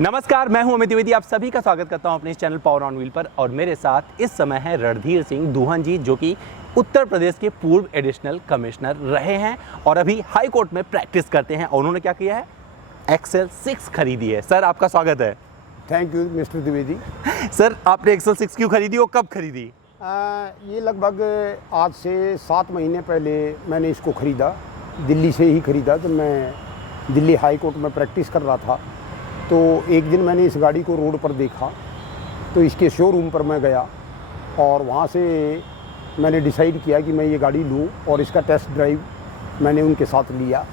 नमस्कार, मैं हूं अमित द्विवेदी। आप सभी का स्वागत करता हूं अपने इस चैनल पावर ऑन व्हील पर। और मेरे साथ इस समय है रणधीर सिंह दुहन जी, जो कि उत्तर प्रदेश के पूर्व एडिशनल कमिश्नर रहे हैं और अभी हाई कोर्ट में प्रैक्टिस करते हैं। और उन्होंने क्या किया है, एक्सेल 6 खरीदी है। सर, आपका स्वागत है। Thank you mister Dwivedi. Sir, आपने एक्सेल 6 क्यों खरीदी और कब खरीदी? ये लगभग आज से 7 महीने पहले मैंने इसको ख़रीदा। दिल्ली से ही ख़रीदा जब मैं दिल्ली हाई कोर्ट में प्रैक्टिस कर रहा था। तो एक दिन मैंने इस गाड़ी को रोड पर देखा, तो इसके शोरूम पर मैं गया और वहाँ से मैंने डिसाइड किया कि मैं ये गाड़ी लूँ और इसका टेस्ट ड्राइव मैंने उनके साथ लिया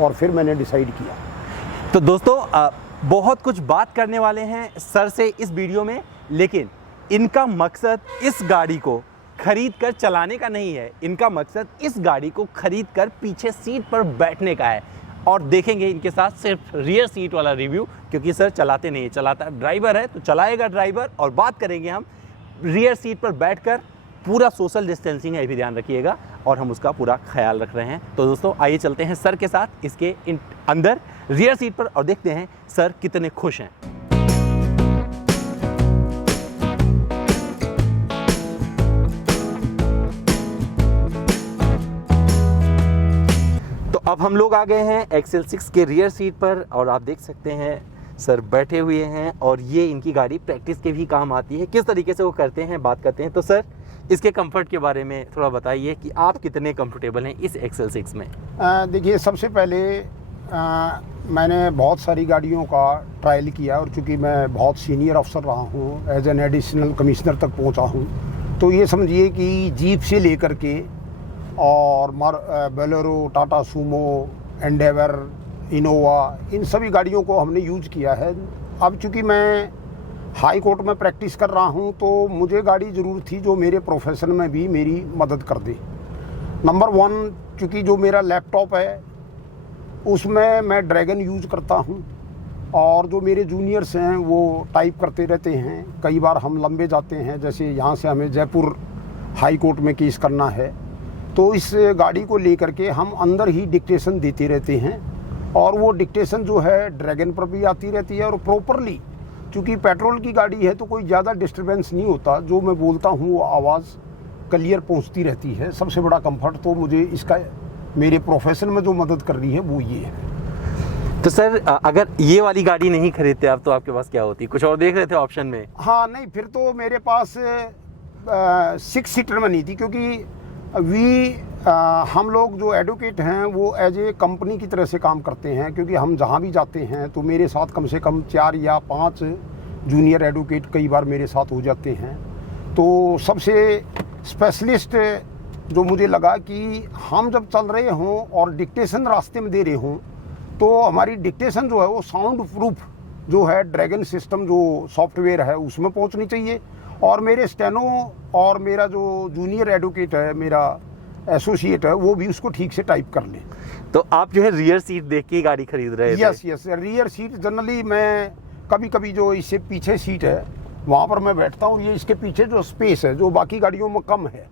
और फिर मैंने डिसाइड किया। तो दोस्तों, बहुत कुछ बात करने वाले हैं सर से इस वीडियो में, लेकिन इनका मकसद इस गाड़ी को खरीद कर चलाने का नहीं है। इनका मकसद इस गाड़ी को खरीद कर पीछे सीट पर बैठने का है। और देखेंगे इनके साथ सिर्फ रियर सीट वाला रिव्यू, क्योंकि सर चलाते नहीं है, चलाता ड्राइवर है तो चलाएगा ड्राइवर। और बात करेंगे हम रियर सीट पर बैठकर, पूरा सोशल डिस्टेंसिंग है, ये भी ध्यान रखिएगा, और हम उसका पूरा ख्याल रख रहे हैं। तो दोस्तों, आइए चलते हैं सर के साथ इसके अंदर रियर सीट पर और देखते हैं सर कितने खुश हैं। अब हम लोग आ गए हैं एक्सेल 6 के रियर सीट पर और आप देख सकते हैं सर बैठे हुए हैं। और ये इनकी गाड़ी प्रैक्टिस के भी काम आती है। किस तरीके से वो करते हैं, बात करते हैं। तो सर, इसके कंफर्ट के बारे में थोड़ा बताइए कि आप कितने कंफर्टेबल हैं इस एक्सेल 6 में। देखिए, सबसे पहले मैंने बहुत सारी गाड़ियों का ट्रायल किया और चूँकि मैं बहुत सीनियर अफसर रहा हूँ, एज एन एडिशनल कमिश्नर तक पहुँचा हूँ, तो ये समझिए कि जीप से लेकर के और Bolero, Tata Sumo, Endeavour, Innova, इन सभी गाड़ियों को हमने यूज किया है। अब चूँकि मैं हाई कोर्ट में प्रैक्टिस कर रहा हूँ, तो मुझे गाड़ी ज़रूर थी जो मेरे प्रोफेशन में भी मेरी मदद कर दे। नंबर 1, चूँकि जो मेरा लैपटॉप है उसमें मैं ड्रैगन यूज करता हूँ और जो मेरे जूनियर्स हैं वो टाइप करते रहते हैं। कई बार हम लंबे जाते हैं, जैसे यहाँ से हमें जयपुर हाई कोर्ट में केस करना है, तो इस गाड़ी को लेकर के हम अंदर ही डिक्टेशन देते रहते हैं और वो डिक्टेशन जो है ड्रैगन पर भी आती रहती है। और प्रॉपरली, चूँकि पेट्रोल की गाड़ी है तो कोई ज़्यादा डिस्टर्बेंस नहीं होता, जो मैं बोलता हूँ वो आवाज़ क्लियर पहुँचती रहती है। सबसे बड़ा कंफर्ट तो मुझे इसका मेरे प्रोफेशन में जो मदद कर रही है वो ये है। तो सर, अगर ये वाली गाड़ी नहीं खरीदते आप तो आपके पास क्या होती? कुछ और देख रहे थे ऑप्शन में? हाँ, नहीं, फिर तो मेरे पास 6 सीटर में नहीं थी, क्योंकि हम लोग जो एडवोकेट हैं वो एज ए कंपनी की तरह से काम करते हैं। क्योंकि हम जहाँ भी जाते हैं तो मेरे साथ कम से कम 4 या 5 जूनियर एडवोकेट कई बार मेरे साथ हो जाते हैं। तो सबसे स्पेशलिस्ट जो मुझे लगा कि हम जब चल रहे हों और डिक्टेशन रास्ते में दे रहे हों, तो हमारी डिक्टेशन जो है वो साउंड प्रूफ जो है ड्रैगन सिस्टम जो सॉफ्टवेयर है उसमें पहुंचनी चाहिए। और मेरे स्टेनो और मेरा जो जूनियर एडवोकेट है, मेरा एसोसिएट है, वो भी उसको ठीक से टाइप कर ले। तो आप जो है रियर सीट देख के गाड़ी खरीद रहे थे? यस, रियर सीट जनरली मैं कभी कभी जो इससे पीछे सीट है वहाँ पर मैं बैठता हूँ। ये इसके पीछे जो स्पेस है जो बाकी गाड़ियों में कम है,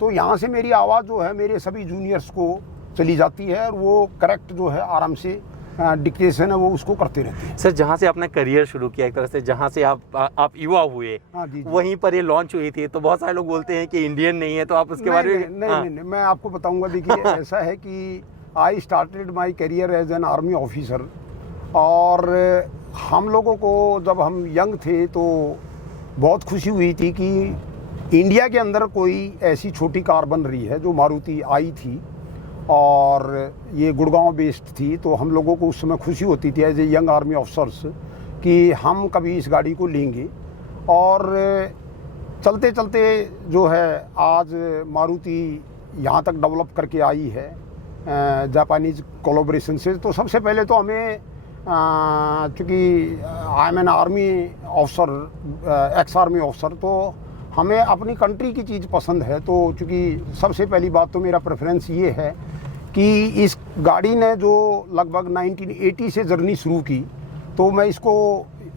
तो यहाँ से मेरी आवाज़ जो है मेरे सभी जूनियर्स को चली जाती है और वो करेक्ट जो है आराम से डिक्टेशन है वो उसको करते रहते हैं। सर, जहाँ से आपने करियर शुरू किया, एक तरह से जहाँ से आप युवा हुए, हाँ जी, वहीं पर ये लॉन्च हुई थी, तो बहुत सारे लोग बोलते हैं कि इंडियन नहीं है, तो आप उसके बारे में? नहीं, मैं आपको बताऊंगा। देखिए, ऐसा है कि I started my career as an army officer. और हम लोगों को जब हम यंग थे तो बहुत खुशी हुई थी कि इंडिया के अंदर कोई ऐसी छोटी कार बन रही है, जो मारुति आई थी और ये गुड़गांव बेस्ड थी। तो हम लोगों को उस समय खुशी होती थी as a young army officers कि हम कभी इस गाड़ी को लेंगे। और चलते चलते जो है आज मारुति यहाँ तक डेवलप करके आई है जापानीज कोलैबोरेशन से। तो सबसे पहले तो हमें, चूँकि I am N army officer, ex army officer, तो हमें अपनी कंट्री की चीज़ पसंद है। तो चूँकि सबसे पहली बात तो मेरा प्रेफरेंस ये है कि इस गाड़ी ने जो लगभग 1980 से जर्नी शुरू की, तो मैं इसको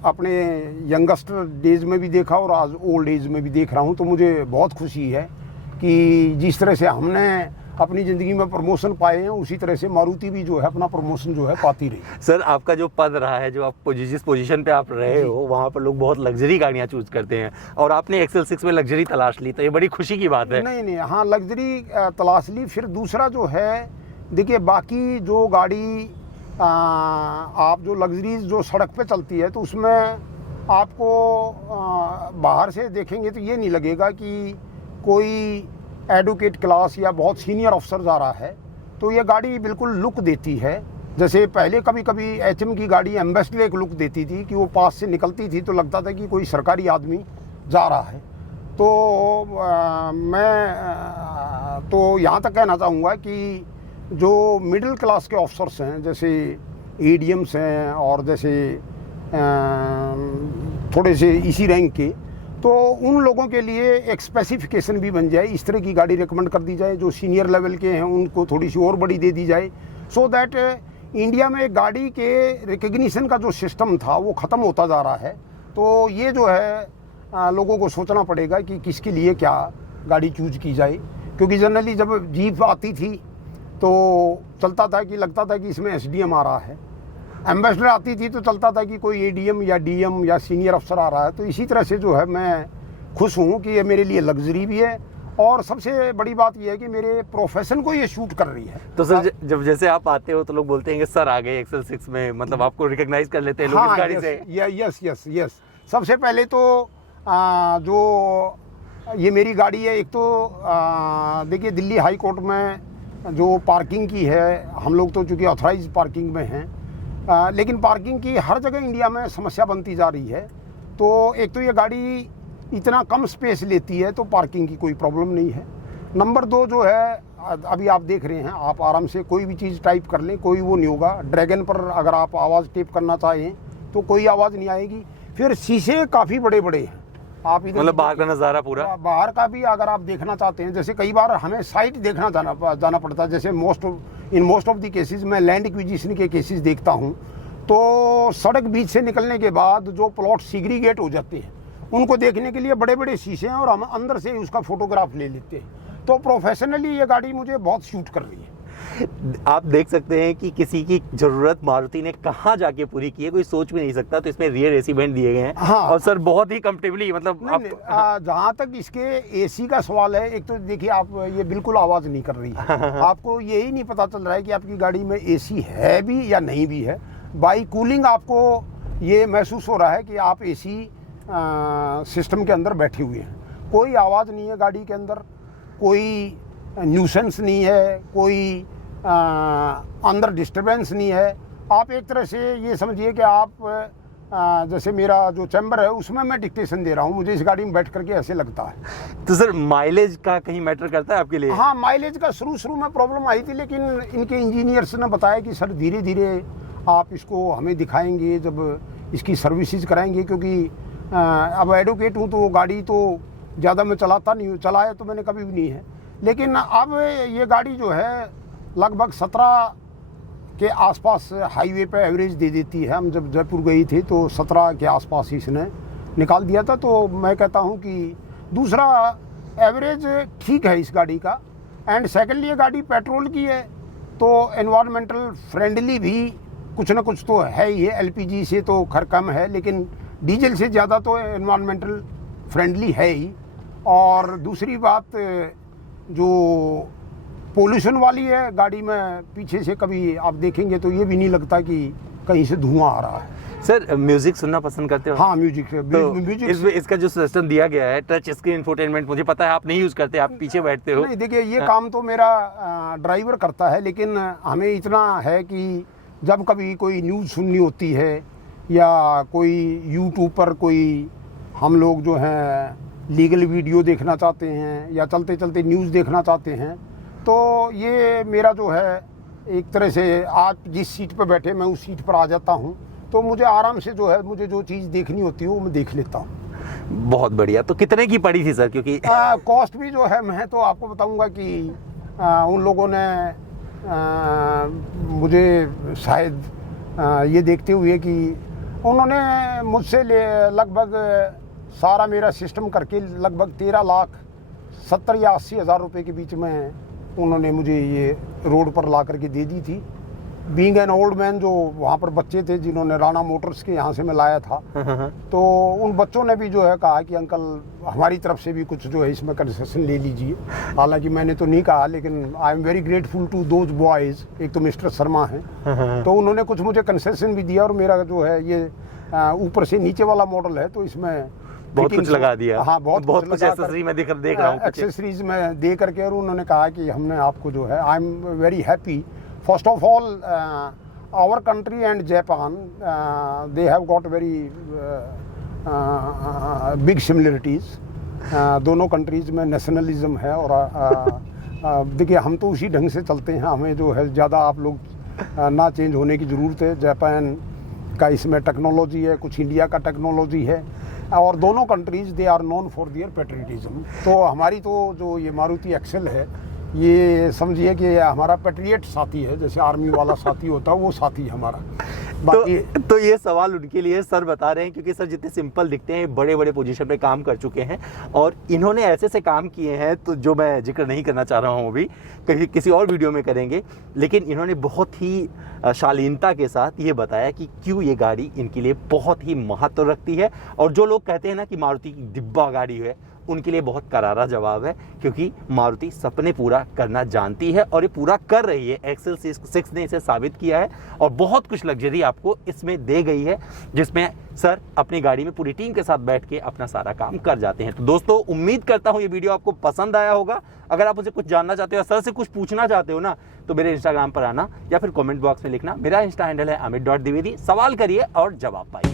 अपने यंगस्टर डेज में भी देखा और आज ओल्ड एज में भी देख रहा हूँ। तो मुझे बहुत खुशी है कि जिस तरह से हमने अपनी ज़िंदगी में प्रमोशन पाए हैं, उसी तरह से मारुति भी जो है अपना प्रमोशन जो है पाती रही। सर आपका जो पद रहा है, जो आप जिस पोजीशन पे आप रहे हो, वहाँ पर लोग बहुत लग्जरी गाड़ियाँ चूज करते हैं और आपने एक्सेल 6 में लग्जरी तलाश ली, तो ये बड़ी खुशी की बात है। नहीं, हाँ लग्जरी तलाश ली। फिर दूसरा जो है, देखिए बाकी जो गाड़ी आप जो लग्जरीज जो सड़क पे चलती है तो उसमें आपको बाहर से देखेंगे तो ये नहीं लगेगा कि कोई एडवोकेट क्लास या बहुत सीनियर अफसर जा रहा है। तो ये गाड़ी बिल्कुल लुक देती है। जैसे पहले कभी कभी एचएम की गाड़ी एम्बेसडर एक लुक देती थी कि वो पास से निकलती थी तो लगता था कि कोई सरकारी आदमी जा रहा है। तो मैं तो यहाँ तक कहना चाहूँगा कि जो मिडिल क्लास के ऑफिसर्स हैं, जैसे एडीएम्स हैं और जैसे थोड़े से इसी रैंक के, तो उन लोगों के लिए एक स्पेसिफिकेशन भी बन जाए, इस तरह की गाड़ी रिकमेंड कर दी जाए। जो सीनियर लेवल के हैं उनको थोड़ी सी और बड़ी दे दी जाए, सो दैट इंडिया में गाड़ी के रिकग्निशन का जो सिस्टम था वो ख़त्म होता जा रहा है। तो ये जो है लोगों को सोचना पड़ेगा कि किसके लिए क्या गाड़ी चूज की जाए, क्योंकि जनरली जब जीप आती थी तो चलता था कि लगता था कि इसमें एसडीएम आ रहा है, एम्बेसडर आती थी तो चलता था कि कोई एडीएम या डीएम या सीनियर अफसर आ रहा है। तो इसी तरह से जो है मैं खुश हूँ कि ये मेरे लिए लग्जरी भी है और सबसे बड़ी बात यह है कि मेरे प्रोफेशन को ये शूट कर रही है। तो सर जब जैसे आप आते हो तो लोग बोलते हैं कि सर आ गए एक्सेल 6 में, मतलब आपको रिकॉग्नाइज कर लेते हैं लोग इस गाड़ी से। यस। सबसे पहले तो जो ये मेरी गाड़ी है, एक तो देखिए दिल्ली हाई कोर्ट में जो पार्किंग की है, हम लोग तो चूँकि ऑथराइज पार्किंग में हैं, लेकिन पार्किंग की हर जगह इंडिया में समस्या बनती जा रही है। तो एक तो ये गाड़ी इतना कम स्पेस लेती है तो पार्किंग की कोई प्रॉब्लम नहीं है। नंबर 2 जो है, अभी आप देख रहे हैं, आप आराम से कोई भी चीज़ टाइप कर लें, कोई वो नहीं होगा। ड्रैगन पर अगर आप आवाज़ टाइप करना चाहें तो कोई आवाज़ नहीं आएगी। फिर शीशे काफ़ी बड़े बड़े हैं, आप इधर मतलब बाहर का नज़ारा पूरा, बाहर का भी अगर आप देखना चाहते हैं, जैसे कई बार हमें साइट देखना जाना पड़ता है। जैसे in most of the cases मैं लैंड एक्विजिशन के केसेस देखता हूं, तो सड़क बीच से निकलने के बाद जो प्लॉट सीग्रीगेट हो जाते हैं उनको देखने के लिए बड़े बड़े शीशे हैं और हम अंदर से उसका फोटोग्राफ ले लेते हैं। तो प्रोफेशनली ये गाड़ी मुझे बहुत सूट कर रही है। आप देख सकते हैं कि किसी की जरूरत मारुति ने कहाँ जाके पूरी की है, कोई सोच भी नहीं सकता। तो इसमें रियर एसी वेंट दिए गए हैं। हाँ। और सर बहुत ही कंफर्टेबली, मतलब जहाँ तक इसके एसी का सवाल है, एक तो देखिए आप ये बिल्कुल आवाज़ नहीं कर रही है। आपको यही नहीं पता चल रहा है कि आपकी गाड़ी में एसी है भी या नहीं भी है। बाई कूलिंग आपको ये महसूस हो रहा है कि आप एसी सिस्टम के अंदर बैठे हुए हैं। कोई आवाज़ नहीं है गाड़ी के अंदर, कोई न्यूसेंस नहीं है, कोई अंदर डिस्टर्बेंस नहीं है। आप एक तरह से ये समझिए कि आप जैसे मेरा जो चैम्बर है उसमें मैं डिक्टेशन दे रहा हूँ, मुझे इस गाड़ी में बैठ करके ऐसे लगता है। तो सर माइलेज का कहीं मैटर करता है आपके लिए? हाँ, माइलेज का शुरू में प्रॉब्लम आई थी, लेकिन इनके इंजीनियर्स ने बताया कि सर धीरे धीरे आप इसको हमें दिखाएंगे जब इसकी सर्विसेज कराएंगे, क्योंकि अब एडवोकेट हूँ तो गाड़ी तो ज़्यादा मैं चलाता नहीं हूँ, चलाया तो मैंने कभी भी नहीं है। लेकिन अब ये गाड़ी जो है लगभग 17 के आसपास हाईवे पे एवरेज दे देती है। हम जब जयपुर गए थे तो 17 के आसपास इसने निकाल दिया था। तो मैं कहता हूँ कि दूसरा एवरेज ठीक है इस गाड़ी का। एंड सेकेंडली ये गाड़ी पेट्रोल की है तो एनवायरमेंटल फ्रेंडली भी कुछ ना कुछ तो है ही है। एलपीजी से तो खैर कम है, लेकिन डीजल से ज़्यादा तो एनवायरमेंटल फ्रेंडली है ही। और दूसरी बात, जो पोल्यूशन वाली है गाड़ी में, पीछे से कभी आप देखेंगे तो ये भी नहीं लगता कि कहीं से धुआं आ रहा है। सर म्यूजिक सुनना पसंद करते हो? हाँ, म्यूजिक तो इसका जो सिस्टम दिया गया है टच स्क्रीन इंफोटेनमेंट, मुझे पता है आप नहीं यूज करते, आप पीछे बैठते हो। नहीं, देखिए ये काम तो मेरा ड्राइवर करता है, लेकिन हमें इतना है कि जब कभी कोई न्यूज़ सुननी होती है या कोई यूट्यूब पर कोई हम लोग जो हैं लीगल वीडियो देखना चाहते हैं या चलते चलते न्यूज़ देखना चाहते हैं, तो ये मेरा जो है एक तरह से आज जिस सीट पर बैठे मैं उस सीट पर आ जाता हूँ, तो मुझे आराम से जो है मुझे जो चीज़ देखनी होती है वो मैं देख लेता हूँ। बहुत बढ़िया। तो कितने की पड़ी थी सर? क्योंकि कॉस्ट भी जो है मैं तो आपको बताऊँगा कि उन लोगों ने मुझे शायद ये देखते हुए कि उन्होंने मुझसे लगभग सारा मेरा सिस्टम करके लगभग 13,70,000 या 80,000 रुपये के बीच में उन्होंने मुझे ये रोड पर ला करके दे दी थी। बीइंग एन ओल्ड मैन, जो वहाँ पर बच्चे थे जिन्होंने राणा मोटर्स के यहाँ से मैं लाया था, तो उन बच्चों ने भी जो है कहा कि अंकल हमारी तरफ से भी कुछ जो है इसमें कंसेशन ले लीजिए। हालांकि मैंने तो नहीं कहा, लेकिन I am very grateful to those boys. एक तो मिस्टर शर्मा हैं, तो उन्होंने कुछ मुझे कंसेशन भी दिया, और मेरा जो है ये ऊपर से नीचे वाला मॉडल है, तो इसमें बहुत कुछ लगा दिया। हाँ, बहुत कुछ एक्सेसरी में देख रहा हूँ, एक्सेसरीज में दे करके, और उन्होंने कहा कि हमने आपको जो है, I am very happy. First of all our country and Japan, they have got very big similarities. दोनों कंट्रीज़ में नेशनलिज्म है, और देखिए हम तो उसी ढंग से चलते हैं, हमें जो है ज़्यादा आप लोग ना चेंज होने की ज़रूरत है। जापान का इसमें टेक्नोलॉजी है, कुछ इंडिया का टेक्नोलॉजी है, और दोनों countries they are known for their patriotism. तो हमारी तो जो ये मारुति एक्सेल है, ये समझिए कि हमारा पेट्रियट साथी है, जैसे आर्मी वाला साथी होता है, वो साथी हमारा। बाकी तो ये सवाल उनके लिए सर बता रहे हैं, क्योंकि सर जितने सिंपल दिखते हैं, बड़े बड़े पोजीशन पे काम कर चुके हैं, और इन्होंने ऐसे से काम किए हैं तो जो मैं जिक्र नहीं करना चाह रहा हूँ, अभी किसी और वीडियो में करेंगे। लेकिन इन्होंने बहुत ही शालीनता के साथ ये बताया कि क्यों ये गाड़ी इनके लिए बहुत ही महत्व रखती है। और जो लोग कहते हैं ना कि मारुति की डिब्बा गाड़ी है, उनके लिए बहुत करारा जवाब है, क्योंकि मारुति सपने पूरा करना जानती है, और ये पूरा कर रही है। एक्सेल 6 ने इसे साबित किया है, और बहुत कुछ लग्जरी आपको इसमें दे गई है, जिसमें सर अपनी गाड़ी में पूरी टीम के साथ बैठ के अपना सारा काम कर जाते हैं। तो दोस्तों, उम्मीद करता हूँ ये वीडियो आपको पसंद आया होगा। अगर आप मुझे कुछ जानना चाहते हो या सर से कुछ पूछना चाहते हो ना, तो मेरे इंस्टाग्राम पर आना या फिर कमेंट बॉक्स में लिखना। मेरा इंस्टा हैंडल है amit.dwivedi। सवाल करिए और जवाब पाइए।